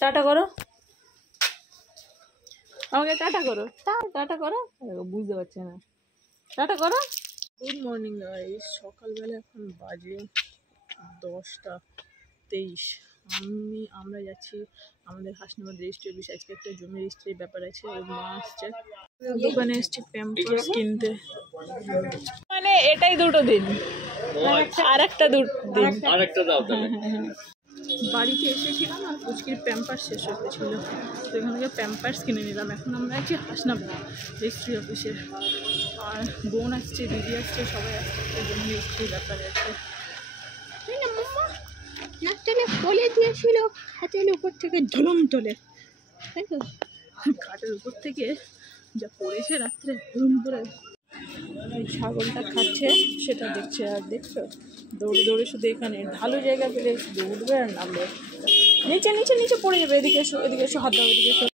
Tata করো, আমাকে tata করো, টাটা করো, বুঝতে পারছে না, টাটা করো। গুড মর্নিং গাইস, সকালবেলা এখন বাজে 10:23। আমরা যাচ্ছি আমাদের হাসনাবাদ রেজিস্ট্রি অফিস। আজকে একটা জমি রেজিস্ট্রির ব্যাপার আছে, ওই মা আসছে, দোকানে এসছি প্যাম্পার্স কিনতে। মানে এটাই দুটো দিন, আর একটা দিন বাড়িতে এসেছিলাম আর পুচকির প্যাম্পার্স শেষ হয়েছিল, তো এখান থেকে প্যাম্পার্স কিনে নিলাম। এখন আমরা আছি হাসনাবাদ রেজিস্ট্রি অফিসে, আর বোন আসছে, দিদি আসছে, সবাই আসছে, এই জন্য রেজিস্ট্রির ব্যাপারে আছে। নাকটানে ফলে দিয়েছিল হাতের উপর থেকে ঝলম তোলে, তাই তো খাটের উপর থেকে যা পড়েছে রাত্রে ঝলম করে। এই ছাগলটা খাচ্ছে সেটা দেখছে, আর দেখছো দৌড়ে দৌড়ে শুধু এখানে ঢালু জায়গা পেলে দৌড়বে আর নামবে, নিচে নিচে নিচে পড়ে যাবে। এদিকে এসো, এদিকে এসো, হাত দাও, এদিকে এসো।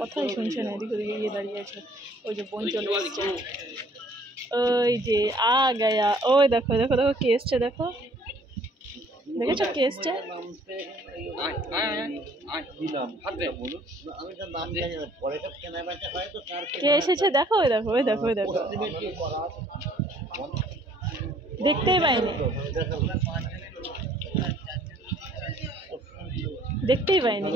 কথাই শুনছে না, এদিকে ওদিকে গিয়ে দাঁড়িয়ে আছে। ওই যে বোন চলে এসছে, ওই যে গায়া, ওই দেখো দেখো দেখো কে এসছে, দেখো দেখেছো কে এসছে? কে এসেছে দেখো, ওই দেখো ওই দেখো ওই দেখো, দেখতেই পাইনি, দেখতেই পাইনি,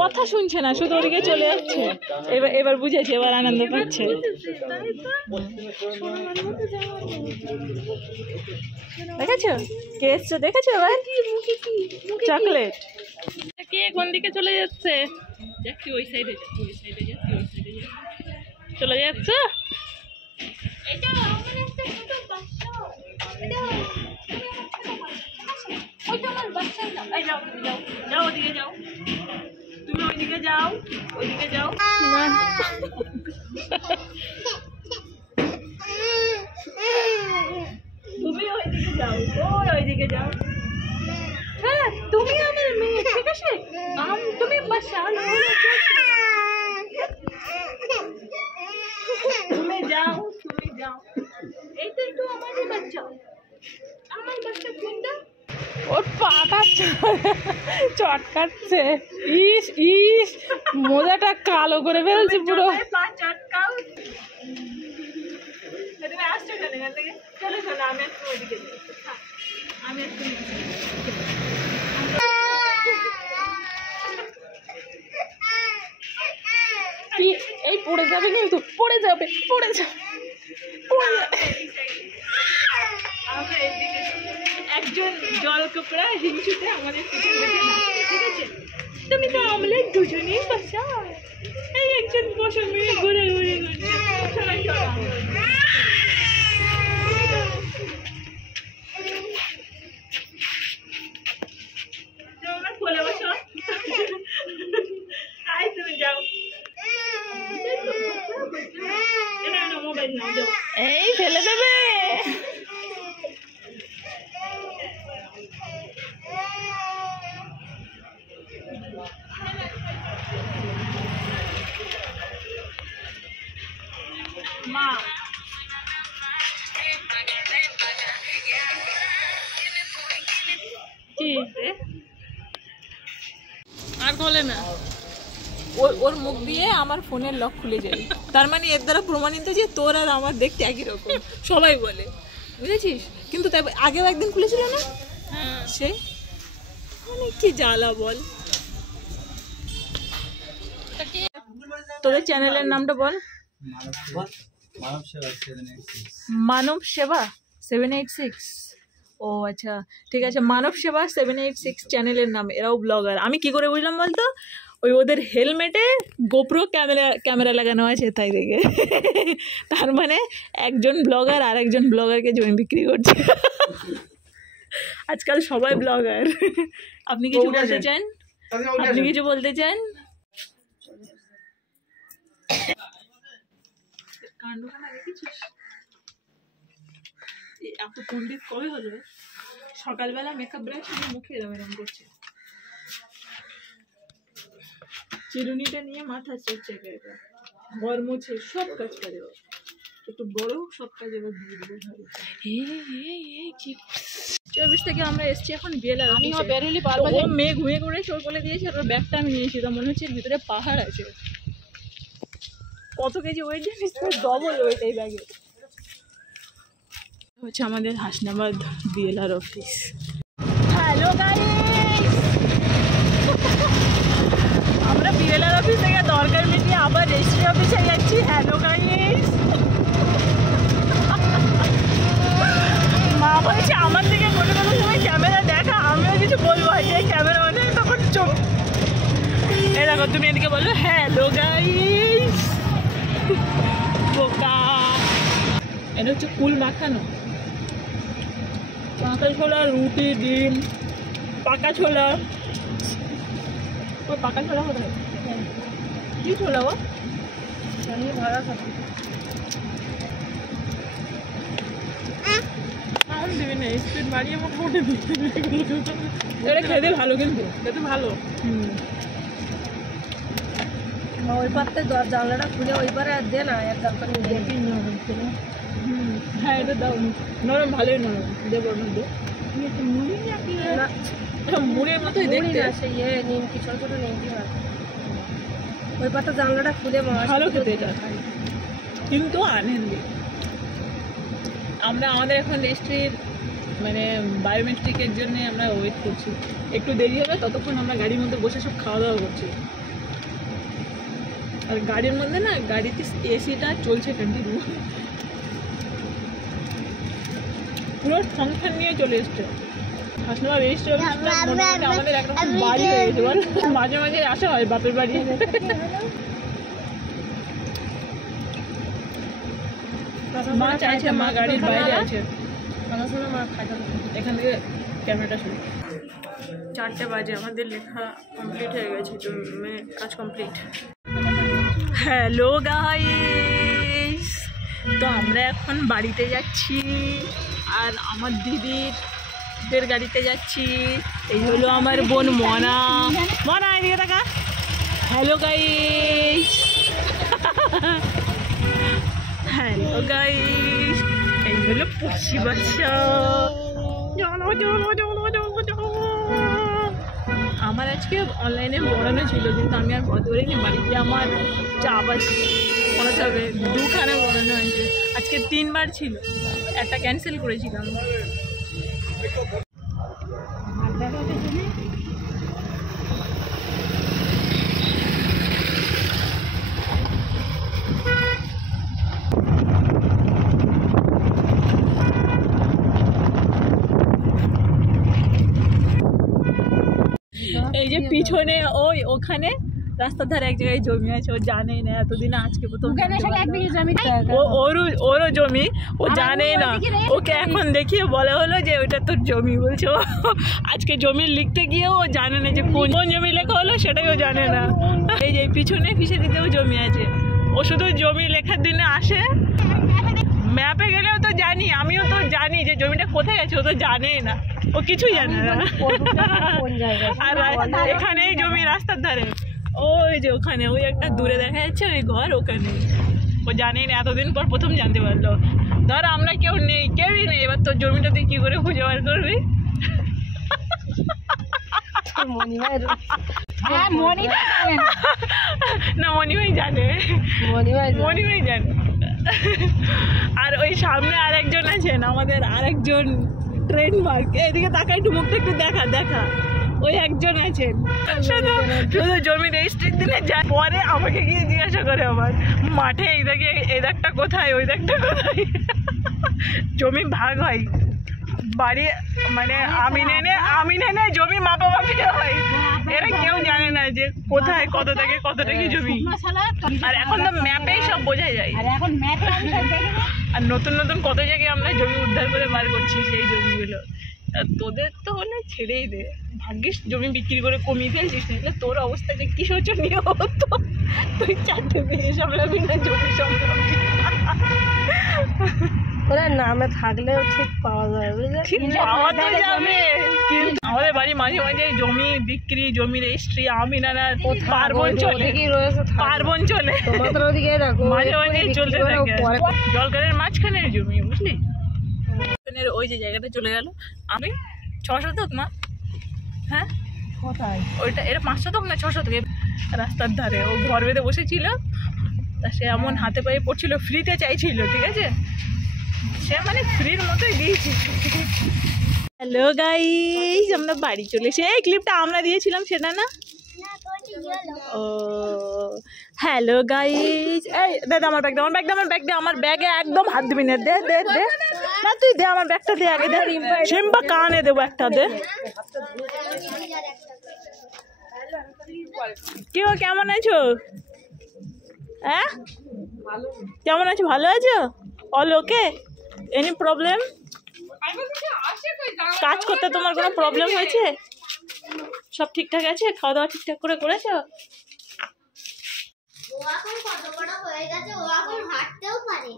কথা শুনছে না, শুধু ওদিকে চলে যাচ্ছে। এবার বুঝেছে, এবার আনন্দ পাচ্ছে। দেখেছো কে এসছে, দেখেছো এবার চকলেট। কে কোন দিকে চলে যাচ্ছে? দেখি ওই সাইডে যাচ্ছে, ওই সাইডে যাচ্ছে, ওই সাইডে যাচ্ছে, চলে যাচ্ছে। যাও ওদিকে যাও, তুমি ওইদিকে যাও, ওইদিকে যাও, তুমি ওইদিকে যাও, ওইদিকে যাও। হ্যাঁ তুমি আমার মেয়ে, ঠিক আছে, তুমি বাসা, তুমি যাও, তুমি যাও। এই তো একটু আমাদের বাচ্চা, আমার বাচ্চা কোনটা? ওর পাটা চটকাচ্ছে, ইস ইস মোজাটা কালো করে ফেলছে পুরো। চলো চলো, আমি একটু ওইদিকে যাই, আমি একটু এই পড়ে যাবে, কিন্তু পড়ে যাবে, পড়ে যাবে, একজন জল কাপড়া হিংসুতে আমাদের পিছন পেছন আসছে, ঠিক আছে? তুমি তো আমলে দুজনেই বসা, এই একজন বসে মেয়ে ঘুরে ঘুরে ঘুরছে, সবাই কোলে বসো, আই তুমি যাও, মোবাইল নাও, যাও, এই ফেলে দেবে। মা কি আর বলে না, ওর মুখ দিয়ে আমার ফোনের লক খুলে যায়, তার মানে এর দ্বারা প্রমাণিত যে তোর আর আমার দেখতে একই রকম, সবাই বলে, বুঝেছিস? কিন্তু তাই আগেও একদিন খুলেছিল না, সে মানে কি জ্বালা বল। তোদের চ্যানেলের নামটা বল। মানব সেবা 786। ও আচ্ছা ঠিক আছে, মানব সেবা 786 চ্যানেলের নাম। এরাও ব্লগার। আমি কি করে বুঝলাম বলতো, ওই ওদের হেলমেটে গোপ্রো ক্যামেরা লাগানো আছে, তাই দেখে। তার মানে একজন ব্লগার আর একজন ব্লগারকে জমি বিক্রি করছে। আজকাল সবাই ব্লগার। আপনি কিছু বলতে চান? আপনি কিছু বলতে চান? কাণ্ডখানা দেখেছিস? এত পণ্ডিত কবে হলো? সকালবেলা মেকআপ ব্রাশ নিয়ে মুখে এরম করছে, চিরুনিটা নিয়ে মাথা চেপে ঘর মুছে সব কাজ করে, একটু বড় সব কাজ এবার দিয়ে দেবো। 24 থেকে আমরা এসেছি এখন বিএলআর ও মেয়ে ঘুমিয়ে ঘুরে চোর বলে দিয়েছে আর ওর ব্যাগটা আমি নিয়েছি তো মনে হচ্ছে ভিতরে পাহাড় আছে কত কেজি ওয়েট জানিস ডবল ওয়েট এই ব্যাগে হচ্ছে আমাদের Hasnabad BLR office hello guys আমরা বিএলআর অফিস থেকে দরকার মিটিয়ে আবার রেজিস্ট্রি অফিসে যাচ্ছি হ্যালো গাইস মা বলছে আমার দিকে কোনো কোনো সময় ক্যামেরা দেখা আমিও কিছু বলবো যে ক্যামেরা মানে তখন চোখ এই দেখো তুমি এদিকে বলো হ্যালো গাইস বোকা এটা হচ্ছে কুল মাখানো পাকা ছোলা রুটি ডিম পাকা ছোলা ও পাকা ছোলা কোথায় কি ছোলা ও ভাড়া থাকে দিবি না স্পিড বাড়িয়ে মোটামুটি এটা খেতে ভালো কিন্তু খেতে ভালো ওই পারতে জানলাটা খুলে ওই পারে আর দে না এক দরকার দেখি হ্যাঁ এটা দাও নরম ভালোই নরম দেবো মধ্যে মুড়ির মতোই দেখতে আছে ইয়ে নিমকি ছোটো ছোটো নিমকি ভালো ওই পারতে জানলাটা খুলে ভালো খেতে এটা কিন্তু আনন্দি আমরা আমাদের এখন রেজিস্ট্রির মানে বায়োমেট্রিকের জন্য আমরা ওয়েট করছি একটু দেরি হবে ততক্ষণ আমরা গাড়ির মধ্যে বসে সব খাওয়া দাওয়া করছি আর গাড়ির মধ্যে না গাড়িতে এসিটা চলছে কন্টিনিউ পুরো ফাংশন নিয়ে চলে এসছে হাসনাবাদ রেজিস্ট্রি অফিসটা মোটামুটি আমাদের একরকম বাড়ি হয়ে গেছে বল মাঝে মাঝে আসা হয় বাপের বাড়ি মা চাইছে মা গাড়ির বাইরে আছে এখান থেকে ক্যামেরাটা শুরু 4টে বাজে আমাদের লেখা কমপ্লিট হয়ে গেছে তো মানে কাজ কমপ্লিট হ্যালো গাইস তো আমরা এখন বাড়িতে যাচ্ছি আর আমার দিদিদের গাড়িতে যাচ্ছি এই হলো আমার বোন মনা মনা এদিকে দেখা হ্যালো গাইস হ্যালো গাইস এই হলো পুষি বাচ্চা আমার আজকে অনলাইনে পড়ানো ছিল কিন্তু আমি আর পড়তে পারিনি বাড়িতে আমার চাপ আছে পড়াতে হবে দুখানে পড়ানো হয়েছে আজকে 3বার ছিল একটা ক্যান্সেল করেছিলাম এই যে পিছনে ওখানে রাস্তার ধারে এক জায়গায় জমি আছে ও জানেই না এতদিন আজকে প্রথম ওরও জমি ও জানেই না ওকে এখন দেখিয়ে বলা হলো যে ওইটা তোর জমি বলছে ও আজকে জমি লিখতে গিয়ে ও জানে না যে কোন জমি লেখা হলো সেটাই ও জানে না এই যে পিছনে ফিশারিতেও জমি আছে ও শুধু জমি লেখার দিনে আসে ম্যাপে গেলেও তো জানি আমিও তো জানি যে জমিটা কোথায় আছে ও তো জানেই না ও কিছুই জানে না আর এখানেই জমি রাস্তার ধারে ওই যে ওখানে ওই একটা দূরে দেখা যাচ্ছে ওই ঘর ওখানে ও জানেই না এতদিন পর প্রথম জানতে পারলো ধর আমরা কেউ নেই কেউই নেই এবার তোর জমিটা তুই কি করে খুঁজে বার করবি না মণিভাই জানে মণিভাই জানে আর ওই সামনে আরেকজন আছেন আমাদের আরেকজন ট্রেডমার্ক এদিকে তাকা একটু মুখটা একটু দেখা ওই একজন আছেন শুধু জমি রেজিস্ট্রির দিনে যায় পরে আমাকে গিয়ে জিজ্ঞাসা করে আমার মাঠে এই দাগটা কোথায় ওই দাগটা কোথায় জমি ভাগ হয় বাড়ি মানে আমি নেনে জমি মাপামাপি হয় এরা কেউ জানে না যে কোথায় কত থেকে কতটা কি জমি আর এখন তো ম্যাপেই সব বোঝা যায় আর নতুন নতুন কত জায়গায় আমরা জমি উদ্ধার করে বার করছি সেই জমিগুলো তোদের তো হলে ছেড়েই দে ভাগ্যিস জমি বিক্রি করে কমিয়ে ফেলছিস না তোর অবস্থা যে কি শোচনীয় হতো তুই 4টে বিয়ে সামলাবি না জমি সামলাবি ওরা নামে থাকলেও ঠিক পাওয়া যাবে পাওয়া তো যাবে কিন্তু আমাদের বাড়ি মাঝে মাঝে জমি বিক্রি জমি রেজিস্ট্রি আমি নানা পার্বণ চলে মাঝে মাঝে চলতে থাকে জলকারের মাঝখানে জমি বুঝলি হাজবেন্ডের ওই যে জায়গাটা চলে গেল। আমি 6 শতক মা, হ্যাঁ কোথায় ওইটা এটা 5 শতক না 6 শতক, রাস্তার ধারে ও ঘর বেঁধে বসেছিল, তা সে এমন হাতে পায়ে পড়ছিল, ফ্রিতে চাইছিল, ঠিক আছে, সে মানে ফ্রির মতোই দিয়েছি। হ্যালো গাইস, আমরা বাড়ি চলে এসে, এই ক্লিপটা আমরা দিয়েছিলাম সেটা না? ও হ্যালো গাইস, এই দে আমার ব্যাগ দে, আমার ব্যাগ দে, আমার ব্যাগ দে, আমার ব্যাগে একদম হাত দিবি না, দে দে দে না, তুই দে আমার ব্যাগটা দে আগে, দে সিম্বা কানে দেবো একটা, দে। কেউ কেমন আছো? হ্যাঁ কেমন আছো? ভালো আছো? অল ওকে? Any problem? কাজ করতে তোমার কোনো প্রবলেম হয়েছে? সব ঠিকঠাক আছে? খাওয়া দাওয়া ঠিকঠাক করে করেছো? ও এখন কত বড় হয়ে গেছে, ও এখন হাঁটতেও পারে।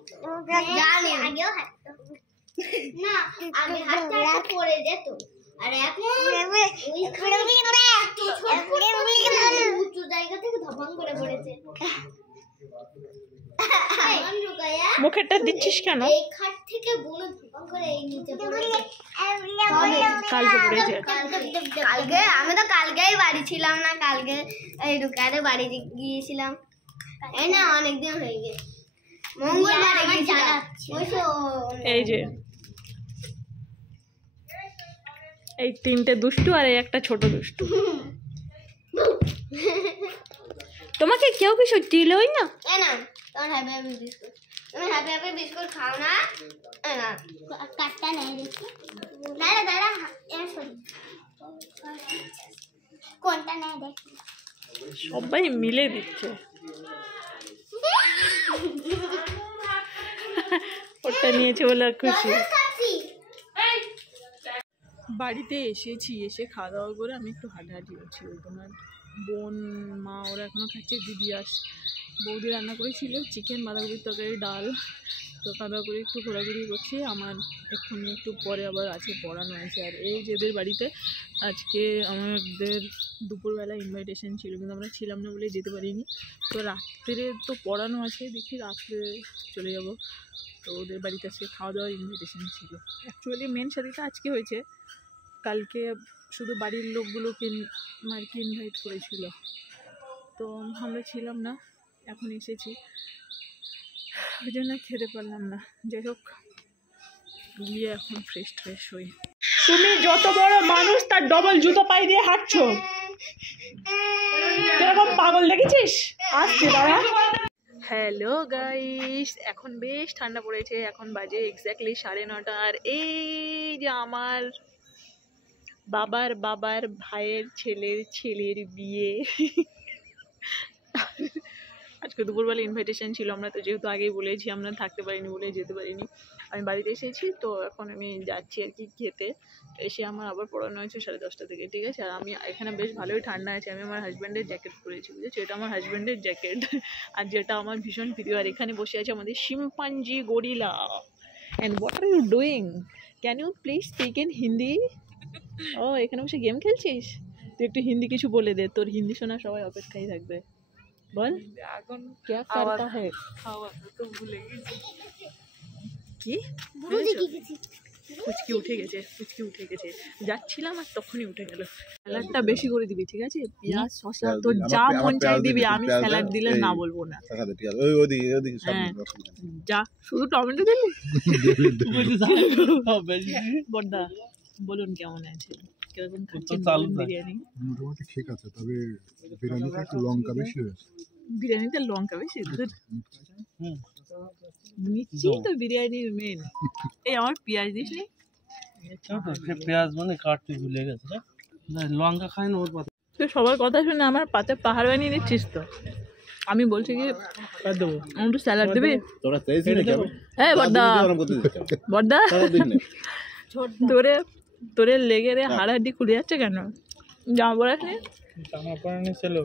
জানি আগেও হাঁটতো না, আগে হাঁটতে হাঁটতে পড়ে যেত, আর এখন উঁচু জায়গা থেকে ধপাং করে পড়েছে। মুখেরটা দিচ্ছিস কেন? এই খাট থেকে বুনো ধপাং করে এই নিচে পড়েছে। কালকে পড়েছে? কালকে আমি তো কালকেই বাড়ি ছিলাম না, কালকে এই রুকারে বাড়ি গিয়েছিলাম, এই না অনেকদিন হয়ে গেছে, মঙ্গলবারে গিয়েছিলাম। এই যে এই 3টে দুষ্টু আর এই একটা ছোট দুষ্টু। তোমাকে কেউ কিছু দিলই না? এই না তোমার হ্যাপি হ্যাপি বিস্কুট, তুমি হ্যাপি হ্যাপি বিস্কুট খাও না? না কাটটা নেই দেখি, দাঁড়া দাঁড়া এর সরি, কোনটা নেই দেখ, সবাই মিলে দিচ্ছে। ওটা নিয়েছে বলে খুশি। বাড়িতে এসেছি, এসে খাওয়া দাওয়া করে আমি একটু হাঁটাহাঁটি করছি। ওই তোমার বোন মা ওরা এখনও খাচ্ছে, দিদি বৌদি রান্না করেছিল চিকেন, বাঁধাকপির তরকারি, ডাল, তো খাওয়া দাওয়া করে একটু ঘোরাঘুরি করছি। আমার এক্ষুনি একটু পরে আবার আছে পড়ানো আছে। আর এই যেদের বাড়িতে আজকে আমাদের দুপুরবেলা ইনভাইটেশন ছিল, কিন্তু আমরা ছিলাম না বলে যেতে পারিনি। তো রাত্রে তো পড়ানো আছে, দেখি রাত্রে চলে যাব। তো ওদের বাড়িতে আজকে খাওয়া দাওয়ার ইনভাইটেশন ছিল। অ্যাকচুয়ালি মেন শাদিটা আজকে হয়েছে, কালকে শুধু বাড়ির লোকগুলোকে আর কি ইনভাইট করেছিল, তো আমরা ছিলাম না, এখন এসেছি, ওই জন্য খেতে পারলাম না। যাই হোক, গিয়ে এখন ফ্রেশ হই। তুমি যত বড় মানুষ তার ডবল জুতো পাই দিয়ে হাঁটছো, যেরকম পাগল দেখেছিস? আসছি দাঁড়া। হ্যালো গাইস, এখন বেশ ঠান্ডা পড়েছে, এখন বাজে এক্স্যাক্টলি 9:30। আর এই যে আমার বাবার ভাইয়ের ছেলের বিয়ে। আজকে দুপুরবেলা ইনভাইটেশন ছিল, আমরা তো যেহেতু আগেই বলেছি আমরা থাকতে পারিনি বলে যেতে পারিনি। আমি বাড়িতে এসেছি, তো এখন আমি যাচ্ছি আর কি খেতে। এসে আমার আবার পড়ানো হয়েছে 10:30 থেকে, ঠিক আছে। আর আমি এখানে বেশ ভালোই ঠান্ডা আছে, আমি আমার হাজব্যান্ডের জ্যাকেট পরেছি, বুঝেছি, এটা আমার হাজব্যান্ডের জ্যাকেট, আর যেটা আমার ভীষণ প্রিয়। আর এখানে বসে আছে আমাদের chimpanzee gorilla. And what are you doing? Can you please speak in Hindi? ও এখানে বসে গেম খেলছিস? তুই একটু হিন্দি কিছু বলে দে, তোর হিন্দি শোনা সবাই অপেক্ষায় থাকবে। বল এখন क्या करता है? তো ভুলে গেছি কি ফুচকি উঠে গেছে, যাচ্ছিলাম আর তখনই উঠে গেল। স্যালাডটা বেশি করে দিবি, ঠিক আছে, পেঁয়াজ শসা তোর যা মন চাই দিবি, আমি স্যালাড দিলে না বলবো না। হ্যাঁ যা, শুধু টমেটো দিলি? বড়দা বলুন কেমন আছে, কিরকম খাচ্ছেন বিরিয়ানি? মোটামুটি ঠিক আছে, তবে বিরিয়ানিতে একটু লঙ্কা বেশি হয়েছে। বিরিয়ানিতে লঙ্কা বেশি? নিচ্ছি তো বিরিয়ানির মেন। এই আমার পেঁয়াজ দিস নি? পেঁয়াজ মানে কাটতে ভুলে গেছে, লঙ্কা খাই না ওর পাতে। তুই সবার কথা শুনে আমার পাতে পাহাড় বানিয়ে দিচ্ছিস তো। আমি বলছি কি দেবো, আমার একটু স্যালাড দিবি? হ্যাঁ বড়দা তোরে লেগে রে হাড়াহাড্ডি খুলে যাচ্ছে কেন? জামা পড়াস নি? জামা পরানো ছিল,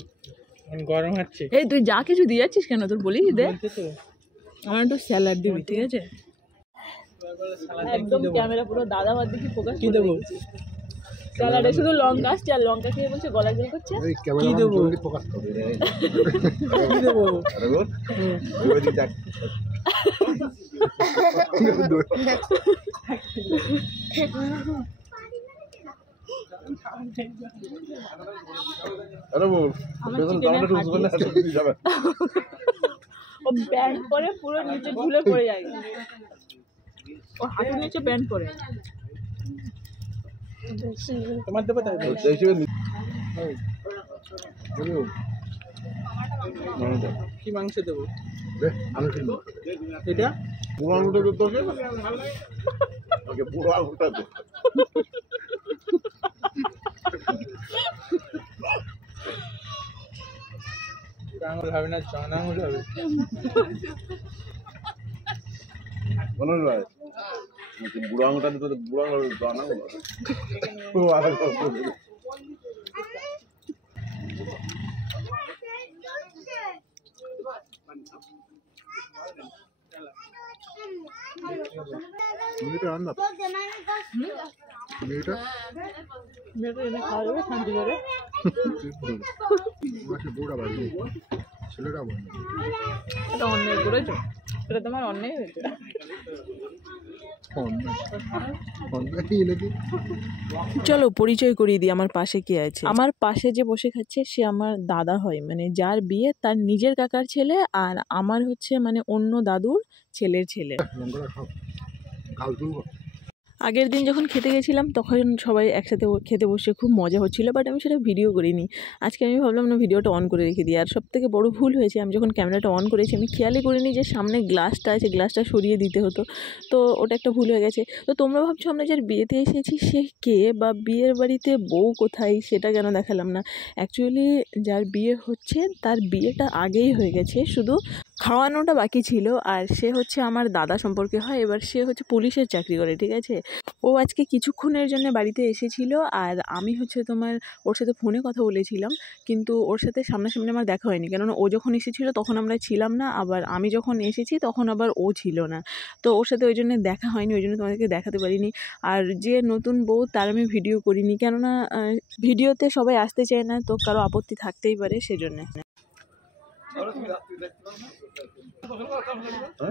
গরম হচ্ছে। এই তুই যা কিছু দিয়ে যাচ্ছিস কেন, তোর বলিস দে আমার একটু স্যালাড দিবি, ঠিক আছে? একদম ক্যামেরা পুরো দাদা ভাত দেখি ফোকাস কি দেবো? স্যালাডে শুধু লঙ্কা আসছে, আর লঙ্কা খেয়ে বলছে গলা জল করছে। কি দেবো? ফোকাস করবে কি দেবো? আরে বল ও ব্যান্ড করে পুরো নিচে ঝুলে পড়ে যায়, ও হাঁটুর নিচে ব্যান্ড করে। তোমার দেবে তাই কি মাংস দেবো এটা পুরো আঙুলটা করতে হবে, ওকে পুরো আঙুলটা দে। আঙুল হবে না, চান আঙুল হবে। মনে হয় বুড়ো আঙুলটা দিতে বুড়ো আঙুল দানা ও আরে মেয়েটা রান্না মেয়েটা মেয়েটা এনে খাওয়া যাবে শান্তি করে। বুড়া বাড়ি ছেলেটা বলে এটা অন্যায় করেছো, এটা তোমার অন্যায় হয়েছে। চলো পরিচয় করিয়ে দিই আমার পাশে কে আছে। আমার পাশে যে বসে খাচ্ছে সে আমার দাদা হয়, মানে যার বিয়ে তার নিজের কাকার ছেলে, আর আমার হচ্ছে মানে অন্য দাদুর ছেলের ছেলে। কাল তুলবো। আগের দিন যখন খেতে গেছিলাম তখন সবাই একসাথে খেতে বসে খুব মজা হচ্ছিলো, বাট আমি সেটা ভিডিও করিনি। আজকে আমি ভাবলাম না ভিডিওটা অন করে রেখে দিই। আর সব থেকে বড়ো ভুল হয়েছে, আমি যখন ক্যামেরাটা অন করেছি আমি খেয়ালই করিনি যে সামনে গ্লাসটা আছে, গ্লাসটা সরিয়ে দিতে হতো, তো ওটা একটা ভুল হয়ে গেছে। তো তোমরা ভাবছো আমরা যার বিয়েতে এসেছি সে কে, বা বিয়ের বাড়িতে বউ কোথায় সেটা কেন দেখালাম না। অ্যাকচুয়ালি যার বিয়ে হচ্ছে তার বিয়েটা আগেই হয়ে গেছে, শুধু খাওয়ানোটা বাকি ছিল। আর সে হচ্ছে আমার দাদা সম্পর্কে হয়, এবার সে হচ্ছে পুলিশের চাকরি করে, ঠিক আছে। ও আজকে কিছুক্ষণের জন্য বাড়িতে এসেছিল, আর আমি হচ্ছে তোমার ওর সাথে ফোনে কথা বলেছিলাম, কিন্তু ওর সাথে সামনাসামনি আমার দেখা হয়নি, কেননা ও যখন এসেছিলো তখন আমরা ছিলাম না, আবার আমি যখন এসেছি তখন আবার ও ছিল না, তো ওর সাথে ওই জন্য দেখা হয়নি, ওই জন্য তোমাদেরকে দেখাতে পারিনি। আর যে নতুন বউ তার আমি ভিডিও করিনি, কেননা ভিডিওতে সবাই আসতে চায় না, তো কারো আপত্তি থাকতেই পারে সেজন্যে।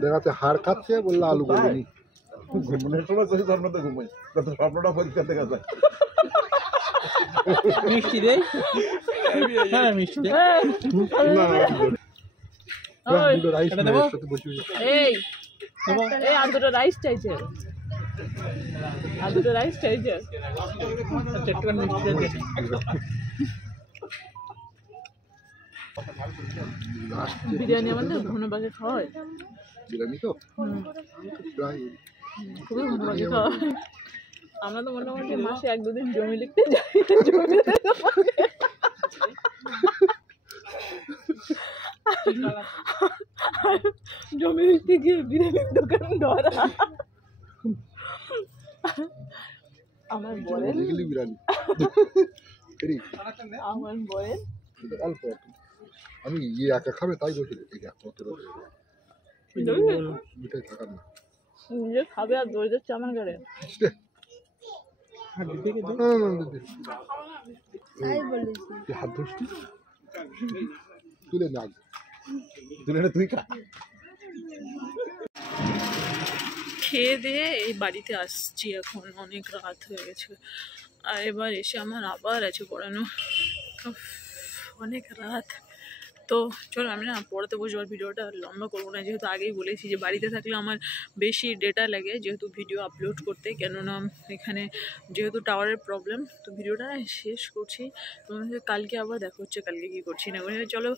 দেখাতে হাড় খাচ্ছে বললে আলু করিনি ঘুমনের সময় সেই স্বপ্নতে ঘুমাই, কত স্বপ্নটা পরীক্ষা দেখা যায়। মিষ্টি দেই, হ্যাঁ মিষ্টি দেই। এই এই আর দুটো রাইস চাইছে, আর দুটো রাইস চাইছে। একটুখানি মিষ্টি দেই। বিরিয়ানি আমাদের ঘন বাগে খাওয়া হয়, বিরিয়ানি তো প্রায় খুবই ঘন বাগে খাওয়া হয়। আমরা তো মোটামুটি মাসে 1-2 দিন জমি লিখতে যাই, জমি লিখতে গিয়ে বিরিয়ানির দোকান ধরা। আমার বরের বিরিয়ানি আমার বরের অল্প আমি ইয়ে একা খাবে তাই বলছি, মিঠাই থাকার না নিজে খাবে আর দৌড় যাচ্ছে আমার ঘরে। হাত ধরছি তুলে না তুলে তুই খা। খেয়ে দিয়ে এই বাড়িতে আসছি, এখন অনেক রাত হয়ে গেছে, আর এবার এসে আমার আবার আছে পড়ানো, অনেক রাত। তো চলো আমি না পড়াতে বসবো, আর ভিডিওটা লম্বা করবো না, যেহেতু আগেই বলেছি যে বাড়িতে থাকলে আমার বেশি ডেটা লাগে যেহেতু ভিডিও আপলোড করতে, কেননা এখানে যেহেতু টাওয়ারের প্রবলেম। তো ভিডিওটা শেষ করছি, তোমার সাথে কালকে আবার দেখা হচ্ছে, কালকে কী করছি না করে। চলো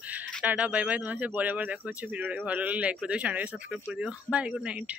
টাটা বাই বাই, তোমার সাথে পরে আবার দেখা হচ্ছে। ভিডিওটাকে ভালো লাগলে লাইক করে দিও, চ্যানেলকে সাবস্ক্রাইব করে দিও, বাই, গুড নাইট।